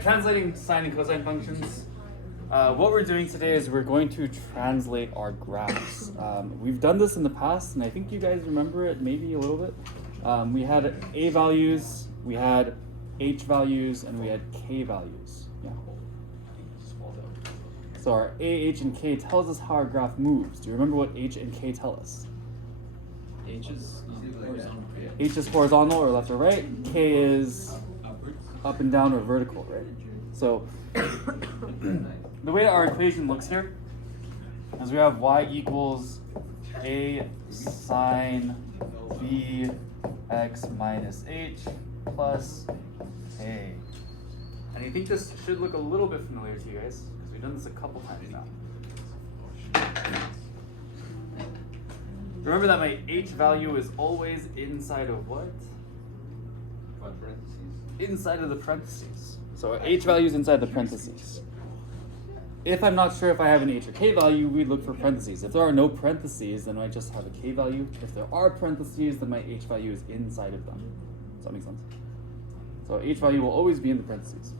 Alright, translating sine and cosine functions. What we're doing today is we're going to translate our graphs. We've done this in the past, and I think you guys remember it maybe a little bit. We had a values, we had h values, and we had k values. Yeah. So our a, h, and k tells us how our graph moves. Do you remember what h and k tell us? H is horizontal. H is horizontal or left or right. K is up and down or vertical, right? So the way our equation looks here is we have y equals a sine b x minus h plus k. And you think this should look a little bit familiar to you guys, because we've done this a couple times now. Remember that my h value is always inside of what? Parentheses. Inside of the parentheses. So our h value is inside the parentheses. If I'm not sure if I have an h or k value, we look for parentheses. If there are no parentheses, then I just have a k value. If there are parentheses, then my h value is inside of them. Does that make sense? So h value will always be in the parentheses.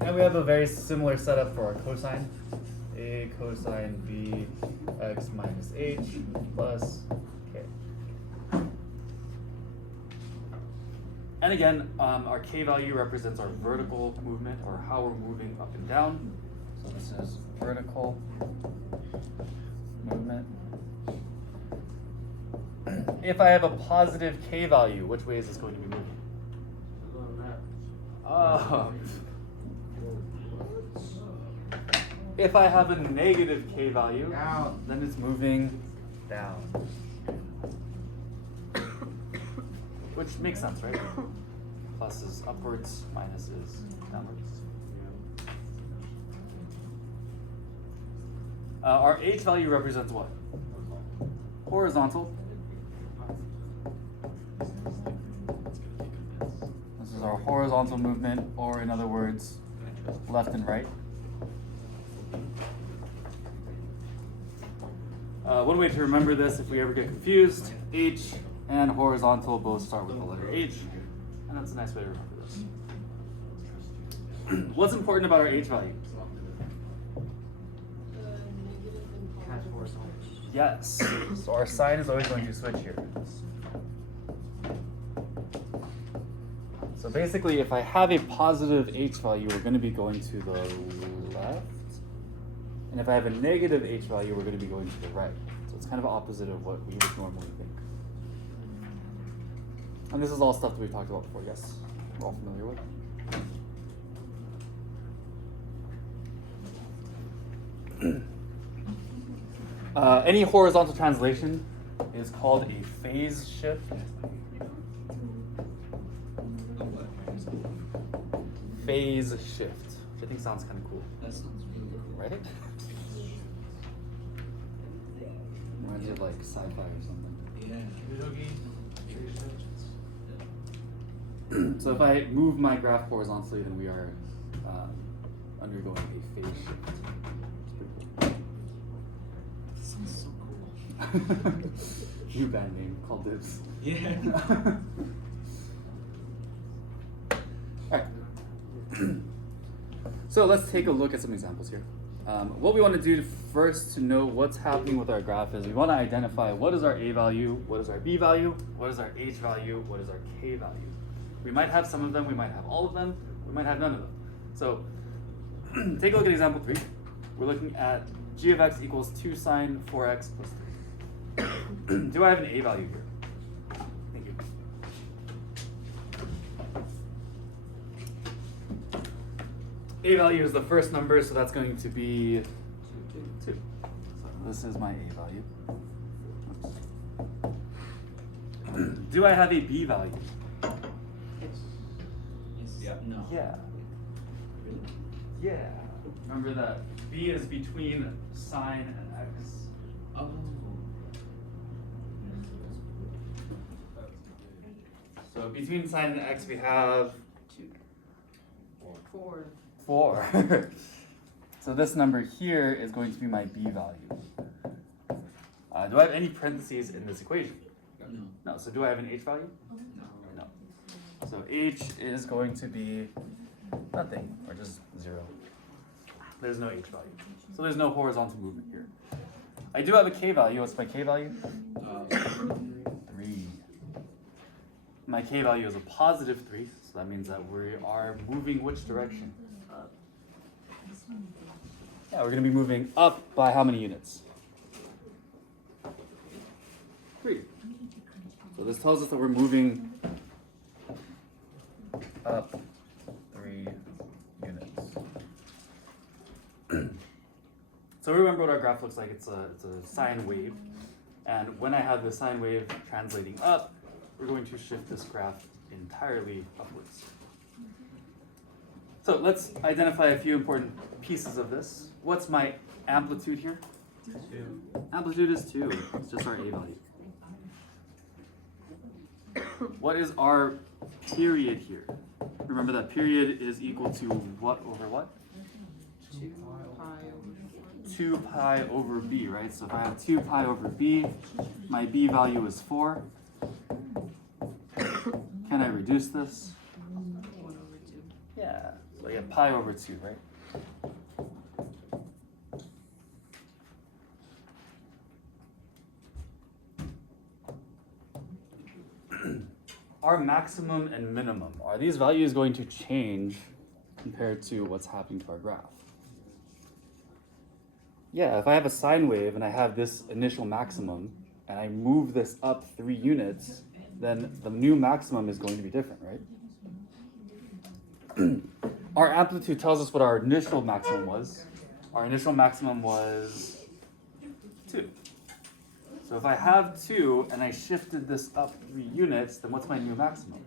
And we have a very similar setup for our cosine. A cosine b x minus h plus k. And again, our k value represents our vertical movement, or how we're moving up and down. So this is vertical movement. If I have a positive k value, which way is this going to be moving? Oh. If I have a negative k value, then it's moving down. Which makes sense, right? Plus is upwards, minus is downwards. Our h value represents what? Horizontal. This is our horizontal movement, or in other words, left and right. One way to remember this, if we ever get confused, h and horizontal both start with the letter h, and that's a nice way to remember this. What's important about our h value? Yes, so our sign is always going to switch here. So basically, if I have a positive h value, we're going to be going to the left. And if I have a negative h value, we're going to be going to the right. So it's kind of opposite of what we would normally think. And this is all stuff that we've talked about before, yes? We're all familiar with. Any horizontal translation is called a phase shift. Phase shift, which I think sounds kind of cool. That sounds really cool. Right? Reminds you of like sci-fi or something. Yeah. So if I move my graph horizontally, then we are undergoing a phase shift. That sounds so cool. New band name called Dibs. Yeah. Alright. So let's take a look at some examples here. What we want to do first to know what's happening with our graph is we want to identify what is our a value, what is our b value, what is our h value, what is our k value. We might have some of them, we might have all of them, we might have none of them. So take a look at example 3. We're looking at g of x equals 2 sine 4x plus 3. Do I have an a value here? Thank you. A value is the first number, so that's going to be 2. So this is my a value. Do I have a b value? Yeah. No. Yeah. Really? Yeah. Remember that b is between sine and x. Oh. So between sine and x we have 2. 4. 4. So this number here is going to be my b value. Do I have any parentheses in this equation? No. No. So do I have an h value? No. No. So h is going to be nothing, or just 0. There's no h value. So there's no horizontal movement here. I do have a k value. What's my k value? 3. My k value is a positive 3, so that means that we are moving which direction? Yeah, we're going to be moving up by how many units? 3. So this tells us that we're moving up 3 units. So remember what our graph looks like. It's a sine wave. And when I have the sine wave translating up, we're going to shift this graph entirely upwards. So let's identify a few important pieces of this. What's my amplitude here? 2. Amplitude is 2. It's just our a value. What is our period here? Remember that period is equal to what over what? 2 pi over b, right? So if I have 2 pi over b, my b value is 4. Can I reduce this? Yeah, so I get pi over 2, right? Our maximum and minimum, are these values going to change compared to what's happening to our graph? Yeah, if I have a sine wave and I have this initial maximum and I move this up 3 units, then the new maximum is going to be different, right? Our amplitude tells us what our initial maximum was. Our initial maximum was 2. So if I have 2 and I shifted this up 3 units, then what's my new maximum?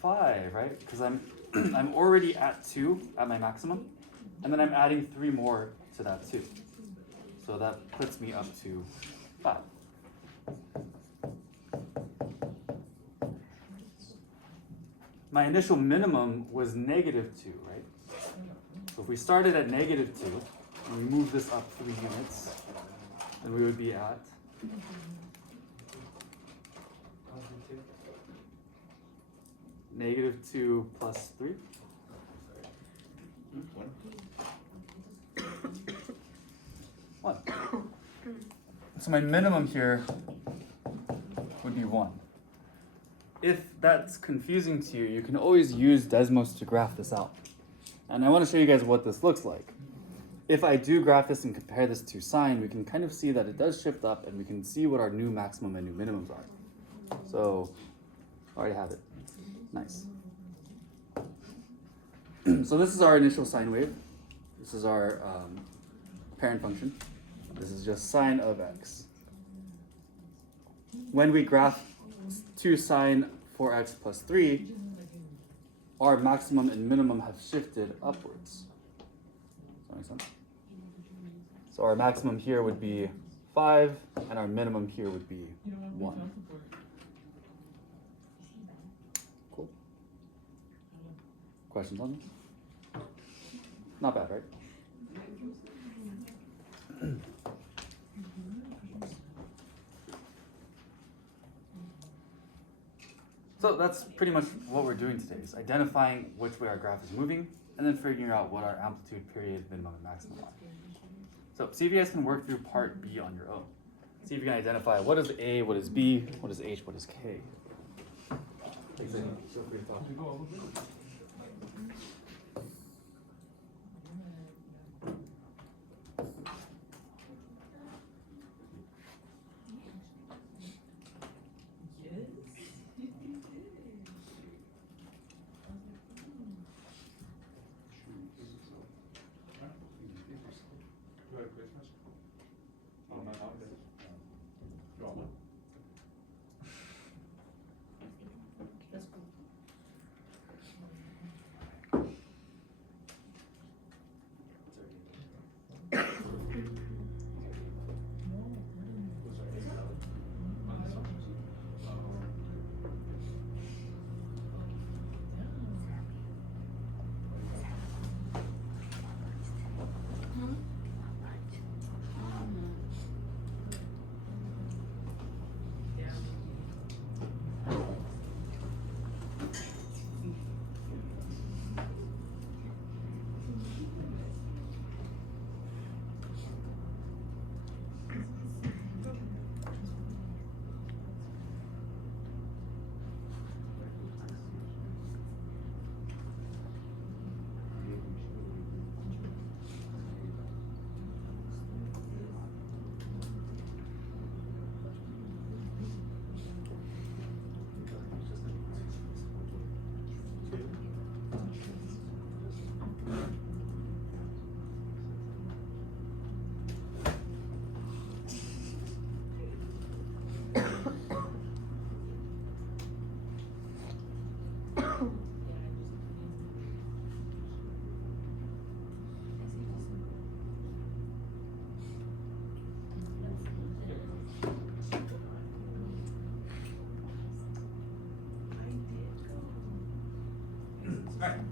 5, right? Because I'm I'm already at 2 at my maximum, and then I'm adding 3 more to that 2. So that puts me up to 5. My initial minimum was negative 2, right? So if we started at negative 2, and we move this up 3 units, then we would be at negative 2 plus 3. 1. So my minimum here would be 1. If that's confusing to you, you can always use Desmos to graph this out. And I want to show you guys what this looks like. If I do graph this and compare this to sine, we can kind of see that it does shift up, and we can see what our new maximum and new minimums are. So I already have it. Nice. So this is our initial sine wave. This is our parent function. This is just sine of x. When we graph 2 sine 4x plus 3, our maximum and minimum have shifted upwards. Does that make sense? So our maximum here would be 5, and our minimum here would be 1. Cool. Questions on this? Not bad, right? So that's pretty much what we're doing today, is identifying which way our graph is moving, and then figuring out what our amplitude, period, minimum, and maximum are. So see if you guys can work through part B on your own. See if you can identify what is A, what is B, what is H, what is K. Thanks, Amy. Feel free to talk.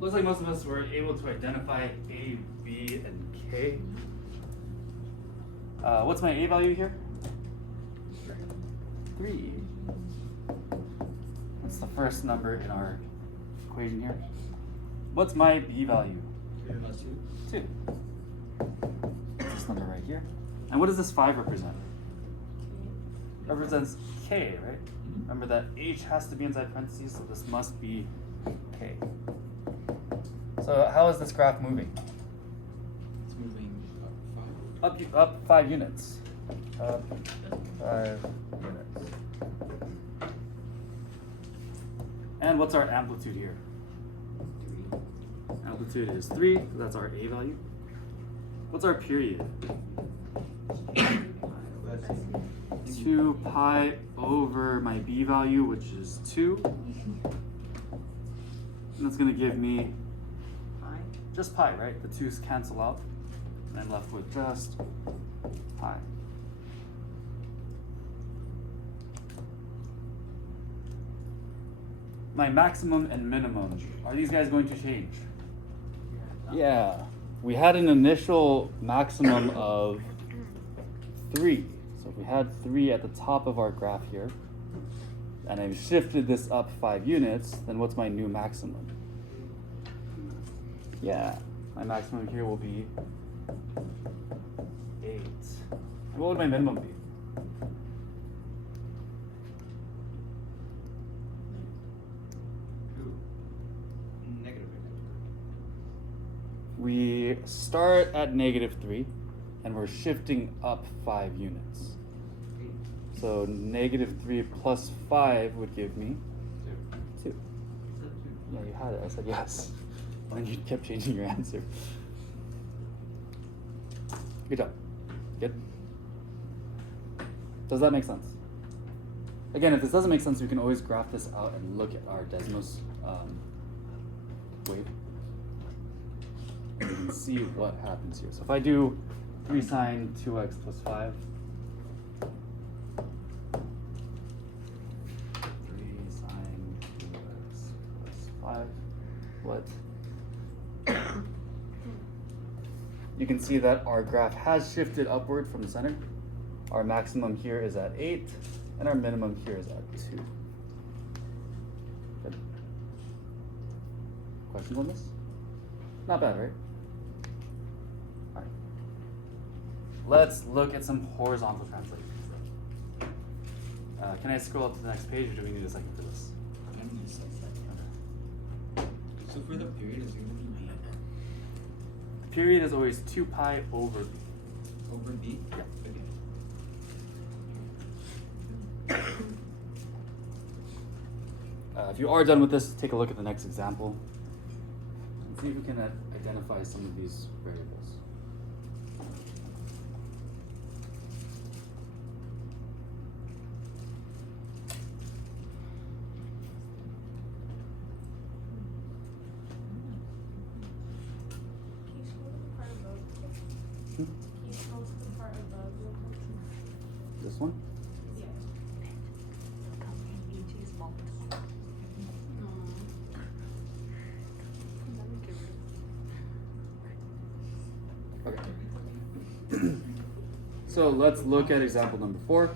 looks like most of us were able to identify A, B, and K. What's my A value here? 3. That's the first number in our equation here. What's my B value? 2. This number right here. And what does this 5 represent? Represents K, right? Remember that H has to be inside parentheses, so this must be K. So how is this graph moving? It's moving up 5. Up 5 units. Up 5 units. And what's our amplitude here? 3. Amplitude is 3, so that's our A value. What's our period? 2 pi over my B value, which is 2. And that's going to give me Pi. just pi, right? The 2's cancel out. And I'm left with just pi. My maximum and minimum, are these guys going to change? Yeah. We had an initial maximum of 3. So if we had 3 at the top of our graph here, and I've shifted this up 5 units, then what's my new maximum? Yeah, my maximum here will be 8. And what would my minimum be? Negative. We start at -3, and we're shifting up 5 units. So -3 plus 5 would give me 2. Yeah, you had it. I said yes. And then you kept changing your answer. Good job. Good. Does that make sense? Again, if this doesn't make sense, we can always graph this out and look at our Desmos wave. And you can see what happens here. So if I do 3 sine 2x plus 5, 3 sine 2x plus 5, what? You can see that our graph has shifted upward from the center. Our maximum here is at 8, and our minimum here is at 2. Good. Questions on this? Not bad, right? All right. Let's look at some horizontal translations. Can I scroll up to the next page, or do we need a second for this? So for the period, it's going to be Period is always 2 pi over b. over B? Yeah. Okay. If you are done with this, take a look at the next example and see if we can identify some of these variables. Can you scroll to the part above real quick? This one? Yeah. Okay. So let's look at example number 4.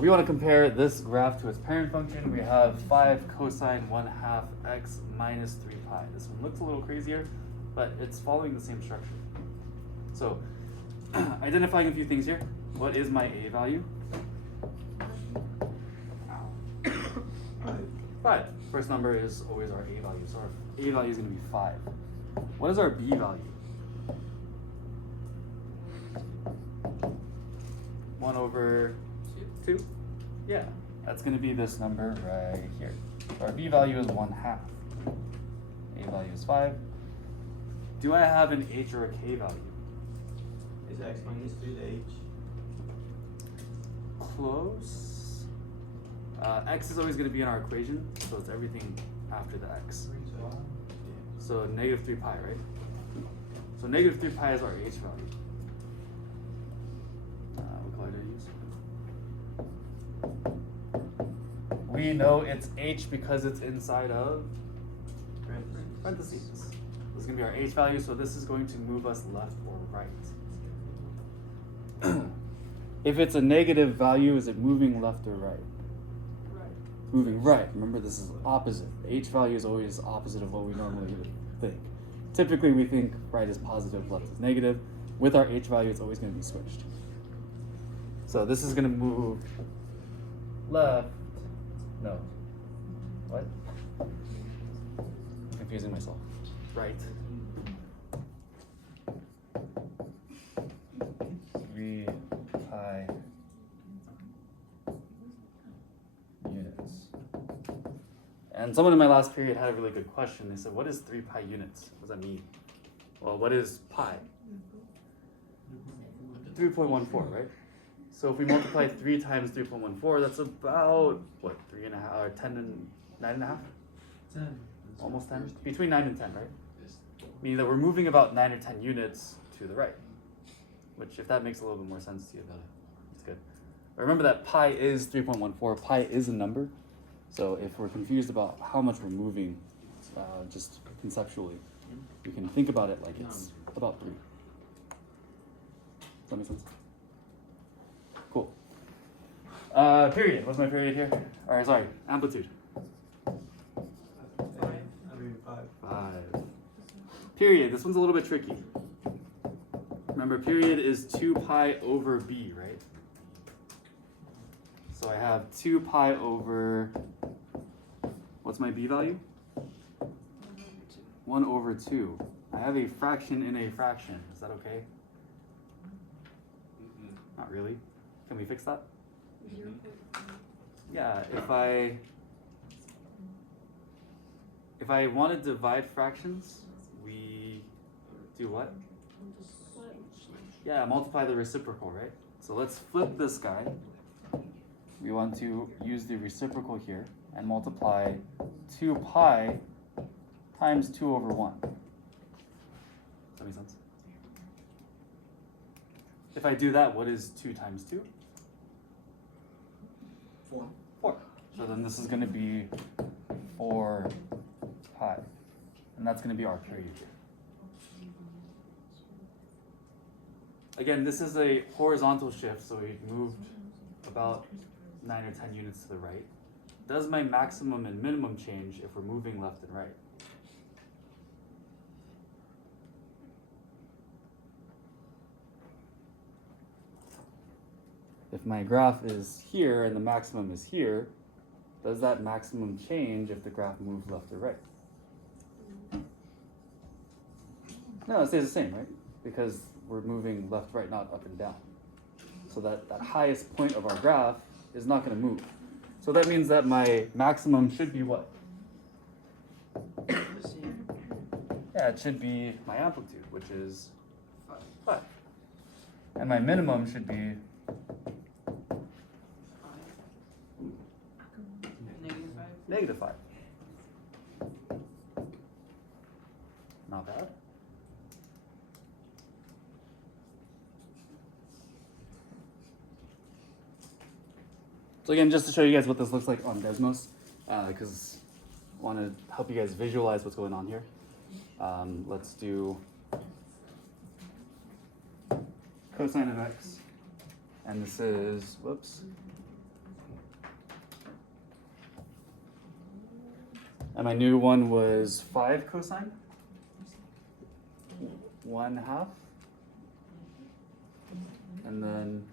We want to compare this graph to its parent function. We have 5 cosine 1/2 x minus 3 pi. This one looks a little crazier, but it's following the same structure. So identifying a few things here. What is my A value? 5. First number is always our A value, so our A value is going to be 5. What is our B value? 1 over 2? Yeah, that's going to be this number right here. So our B value is 1/2. A value is 5. Do I have an H or a K value? Is x minus 3 the h? Close. X is always going to be in our equation, so it's everything after the x. So -3 pi, right? So -3 pi is our H value. What color did I use? We know it's H because it's inside of parentheses. This is going to be our h value, so this is going to move us left or right. If it's a negative value, is it moving left or right? Right. Moving right. Remember, this is opposite. The h value is always opposite of what we normally think. Typically, we think right is positive, left is negative. With our h value, it's always going to be switched. So this is going to move left. No. What? I'm confusing myself. Right. 3 pi units. And someone in my last period had a really good question. They said, what is 3 pi units? What does that mean? Well, what is pi? 3.14, right? So if we multiply 3 times 3.14, that's about, what, 3.5, or 10 and 9.5? 10. Almost 10? Between 9 and 10, right? Meaning that we're moving about 9 or 10 units to the right. Which, if that makes a little bit more sense to you, it's good. But remember that pi is 3.14. Pi is a number. So if we're confused about how much we're moving, just conceptually, we can think about it like it's about 3. Does that make sense? Cool. Period. What's my period here? All right, sorry. Amplitude. 5. Period. This one's a little bit tricky. Remember, period is 2 pi over b, right? So I have 2 pi over, what's my b value? 1 over 2. I have a fraction in a fraction. Is that okay? Not really. Can we fix that? Yeah, if I want to divide fractions, we do what? Yeah, multiply the reciprocal, right? So let's flip this guy. We want to use the reciprocal here and multiply 2 pi times 2 over 1. Does that make sense? If I do that, what is 2 times 2? 4. 4. So then this is going to be 4 pi. And that's going to be our period here. Again, this is a horizontal shift, so we moved about 9 or 10 units to the right. Does my maximum and minimum change if we're moving left and right? If my graph is here and the maximum is here, does that maximum change if the graph moves left or right? No, it stays the same, right? Because we're moving left, right, not up and down. So that highest point of our graph is not going to move. So that means that my maximum should be what? Yeah, it should be my amplitude, which is 5. And my minimum should be Negative 5. -5. Not bad. So again, just to show you guys what this looks like on Desmos, because I want to help you guys visualize what's going on here. Let's do cosine of x, and this is, whoops. And my new one was 5 cosine, 1/2, and then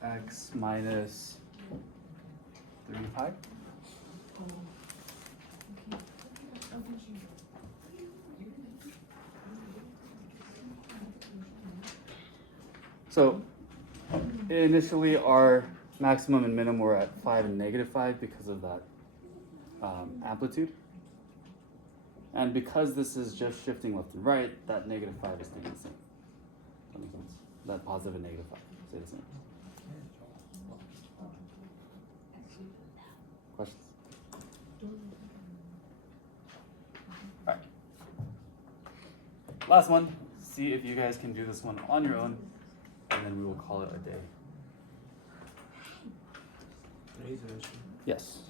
x minus 3 pi. So initially our maximum and minimum were at 5 and -5 because of that amplitude. And because this is just shifting left and right, that -5 is staying the same. That makes sense? That positive and -5 stay the same. Questions? All right. Last one. See if you guys can do this one on your own, and then we will call it a day. Yes.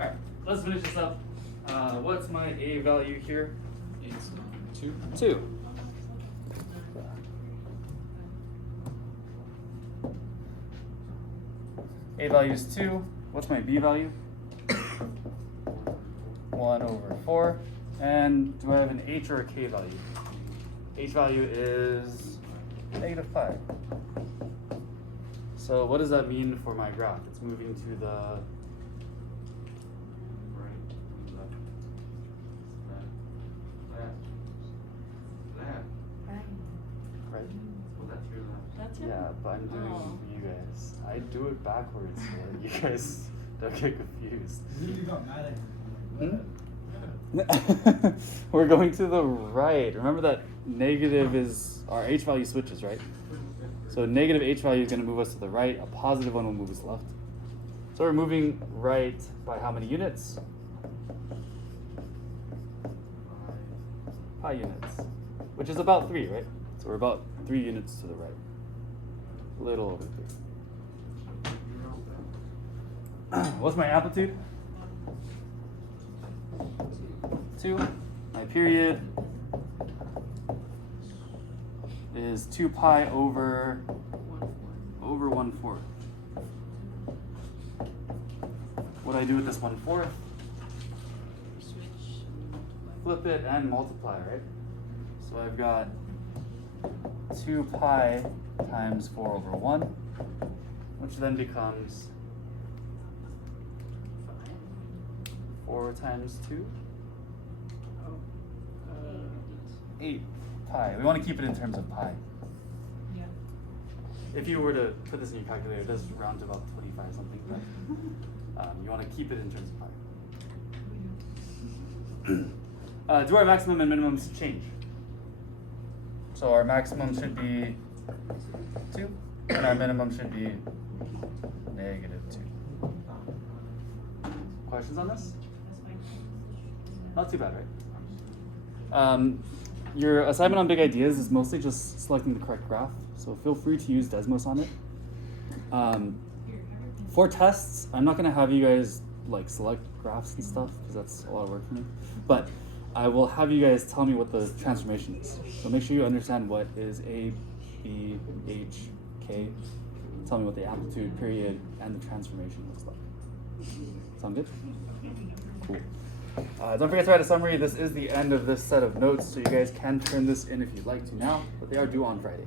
Alright, let's finish this up. What's my A value here? It's 2. 2. A value is 2. What's my B value? 1/4. And do I have an H or a K value? H value is -5. So what does that mean for my graph? It's moving to the right. Well, that's your left. That's it? Yeah, but I'm doing Oh. you guys. I do it backwards so that you guys don't get confused. You got mad at him. We're going to the right. Remember that negative is our H value switches, right? So negative H value is going to move us to the right. A positive one will move us left. So we're moving right by how many units? Pi units, which is about 3, right? So we're about 3 units to the right. A little over 3. What's my amplitude? 2. My period is 2 pi over 1/4. What do I do with this 1/4? Flip it and multiply, right? So I've got 2 pi times 4/1, which then becomes 4 times 2? 8 pi. We want to keep it in terms of pi. Yeah. If you were to put this in your calculator, it does round to about 25 something, but you want to keep it in terms of pi. Do our maximum and minimums change? So our maximum should be 2, and our minimum should be -2. Questions on this? Not too bad, right? Your assignment on Big Ideas is mostly just selecting the correct graph, so feel free to use Desmos on it. For tests, I'm not gonna have you guys like select graphs and stuff because that's a lot of work for me. But I will have you guys tell me what the transformation is. So make sure you understand what is A, B, H, K. Tell me what the amplitude, period, and the transformation looks like. Sound good? Cool. Don't forget to write a summary. This is the end of this set of notes, so you guys can turn this in if you'd like to now, but they are due on Friday.